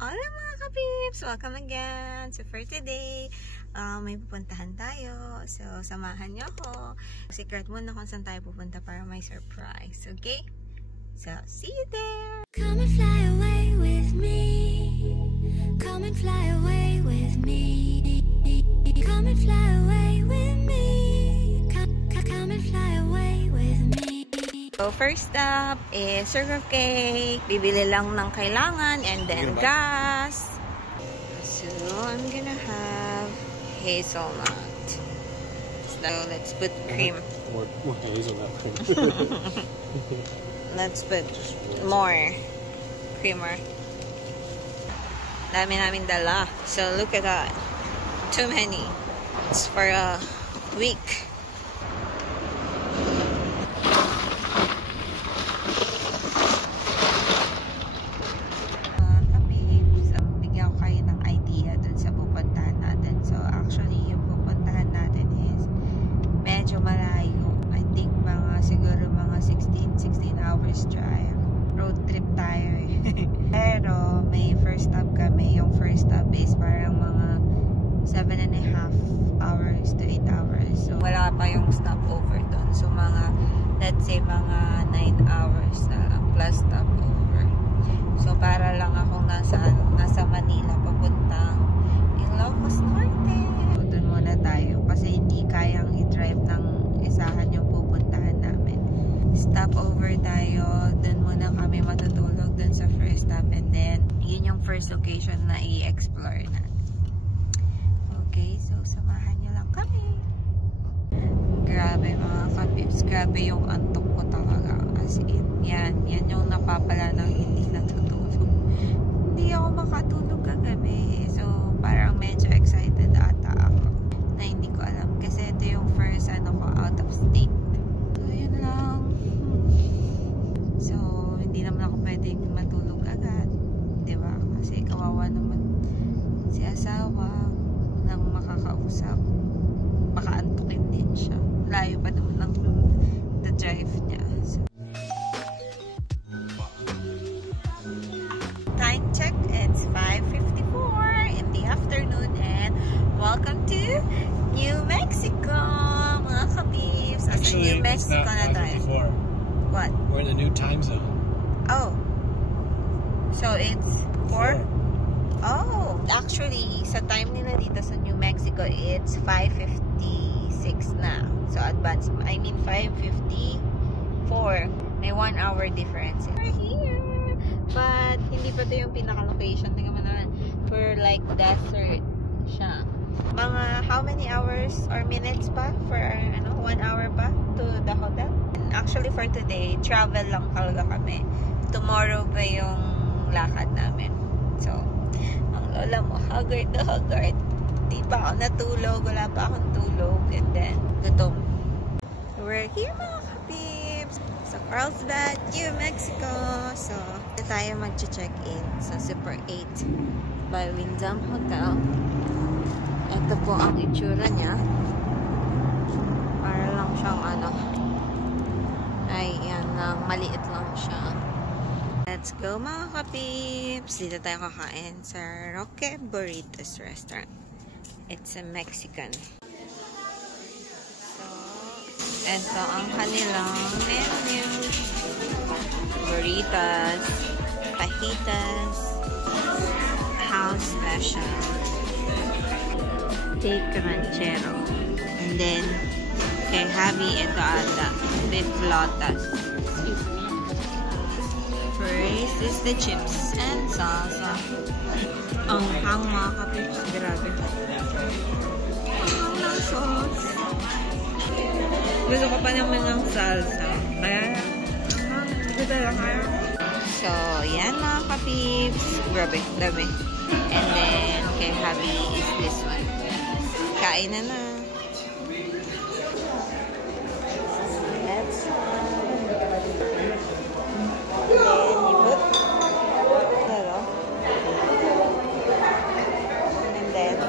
Hola mga ka-peeps! Welcome again! So for today, may pupuntahan tayo. So samahan niyo ako. Secret muna kung saan tayo pupunta para may surprise. Okay? So see you there! Come and fly away with me. Come and fly away with me. Come and fly away with me. Come and fly away with me. So first stop is Circle K. Bibili lang ng kailangan and then gas. So I'm gonna have hazelnut. So let's put cream. More hazelnut cream. Let's put more creamer. Dami namin dala. So look at that. Too many. It's for a week. Bigyan ko kayo ng idea dun sa pupuntahan natin. So actually yung pupuntahan natin is medyo malayo. I think siguro mga 16 hours drive. Road trip tayo eh. Pero may first stop kami. Yung first stop is parang mga 7.5 hours to 8 hours. So wala pa yung stopover doon. So let's say mga 9 hours na lang plus stopover. So para lang akong nasa Manila papuntang Ilocos Norte. So doon muna tayo kasi hindi kayang i-drive ng isahan yung pupuntahan namin. Stop over tayo, dun muna kami matutulog dun sa first stop and then yun yung first location na i-explore natin. Okay, so samahan nyo lang kami. Grabe mga ka-peeps, grabe yung antok ko talaga. As in, yan yung napapala ng hindi natutulog. Hindi ako makatulog kagabi. So parang medyo excited ata ako na hindi ko alam kasi ito yung first ko out of state. So, hindi naman ako pwedeng matulog agad. Diba? Kasi kawawa naman si asawa nang makakausap. Baka antukin din siya. Layo pa naman ng the drive niya. So, time check, it's 5:54 in the afternoon and welcome to New Mexico, mga ka-peeps. Actually, New Mexico na tayo. What? We're in the new time zone. Oh. So it's 4? Oh. Actually, sa time nila dito sa New Mexico, it's 5:56 na. So advance. I mean 5:54. May 1 hour difference. We're here. But hindi pa ito yung pinaka-location. Tingnan mo naman. We're like desert siya. Mga how many hours or minutes pa for 1 hour pa to the hotel? Actually for today, travel lang talaga kami. Tomorrow pa yung lakad namin. So, ang lola mo, haggard na haggard. Di pa ako natulog, wala pa akong tulog. And then, gutom. We're here mga ka-peeps sa Carlsbad, New Mexico. So, ito tayo mag-check-in sa Super 8 by Wyndham Hotel. Ito po ang itsura niya. Para lang siyang maliit lang siya. Let's go mga ka-peeps! Dito tayo kakain sa Roque Burritos Restaurant. It's a Mexican. So, ito ang kanilang menu. Burritos, fajitas, house special, steak ranchero. And then, kay Javi, ito ata, beef lotas. First is the chips and salsa. Ang hang mga ka-peeps, grabe. Ang ng sauce. Gusto ko pa naman ng salsa. Kaya, gusto lang kaya. So, yan mga ka-peeps. Grabe, grabe. And then, kay Javi is this one. Kain na na. Let's try. And then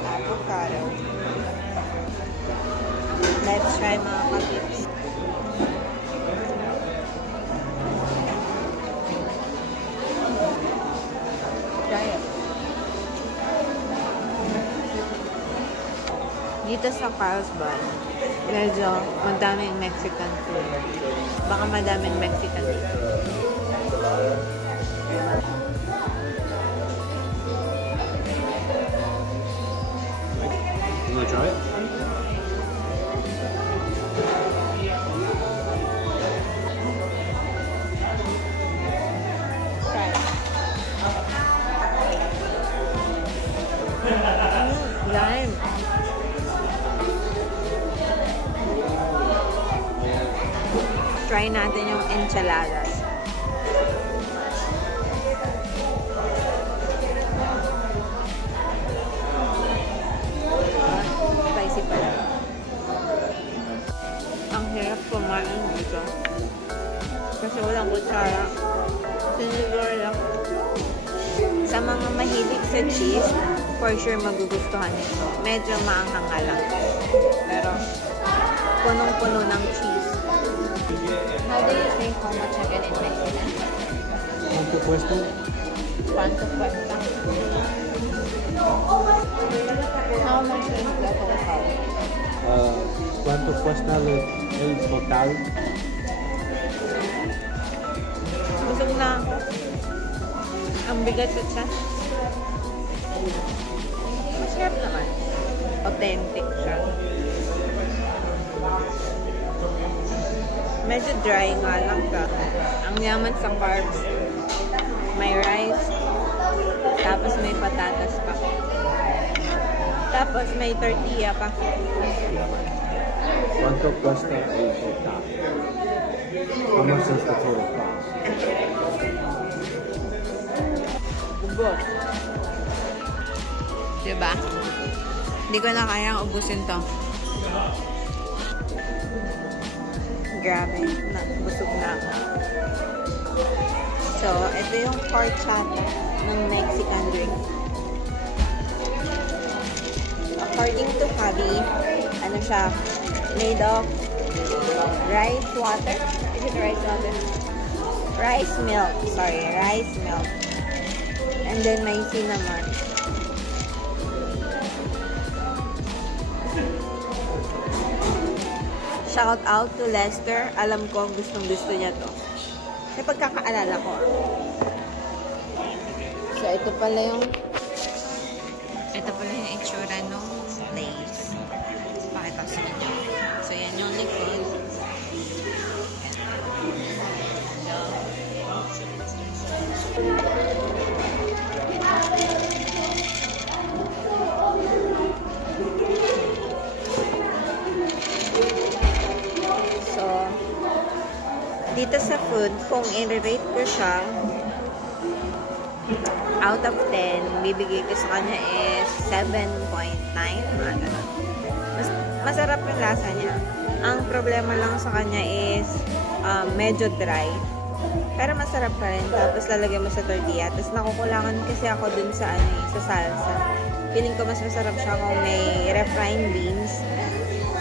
avocado. Let's try mga ka-peeps. Dito sa Carlsbad, medyo madaming Mexican food. Baka madaming Mexican dito. You want to try it? Try. Lime. Try natin yung enchiladas. Spicy pala. Ang hirap kumain dito. Kasi walang kutsara. Siniguro lang. Sa mga mahilig sa cheese, for sure magugustuhan nito. Medyo maanghang nga lang. Pero punong-puno ng cheese. How do you say how much again in Mexican? ¿Cuánto cuesta? ¿Cuánto cuesta? How much is the total? ¿Cuánto cuesta el total? Busog na ako. Ang bigat sa tiyan. Masarap naman. Authentic siya. Medyo dry nga lang ka. Ang yaman sa carbs. May rice. Tapos may patatas pa. Tapos may tortilla pa. ¿Cuánto cuesta el total? How much is the total cost? Ubos. Diba? Hindi ko na kayang ubusin to. Grabe. Busog na ako. So, ito yung horchata ng Mexican drink. According to Javi, ano siya, made of rice water. Is it rice water? Rice milk. Sorry, rice milk. And then may cinnamon. Shout out to Lester. Alam ko gustong-gusto niya to. Kasi pagkakaalala ko. So, ito pala yung itsura ng place. Pakita sa inyo. So, yan yung likod. So, dito sa food, kung i-rate ko siya, out of 10, bibigay ko sa kanya is 7.9. Masarap yung lasa niya. Ang problema lang sa kanya is medyo dry. Pero masarap pa rin. Tapos lalagyan mo sa tortilla. Tapos nakukulangan kasi ako dun sa, sa salsa. Feeling ko mas masarap siya kung may refried beans,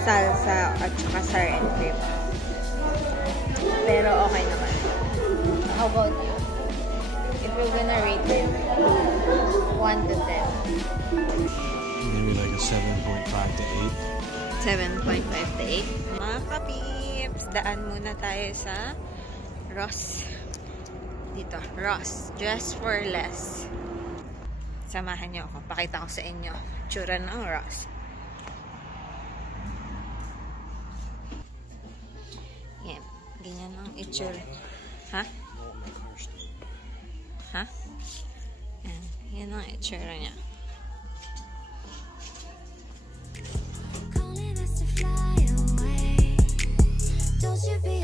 salsa, at saka sour and cream. Pero okay naman. How about you? If you're gonna rate it 1 to 10. Maybe like a 7.5 to 8. 7.5 to 8. Mga kapips, daan muna tayo sa Ross. Dito, Ross. Dress for less. Samahan niyo ako. Pakita ko sa inyo. Tsura ng Ross. Yan. Ganyan ang itsura. Ha? Ha? Yan. Yan ang itsura niya. Calling us to fly away. Don't you be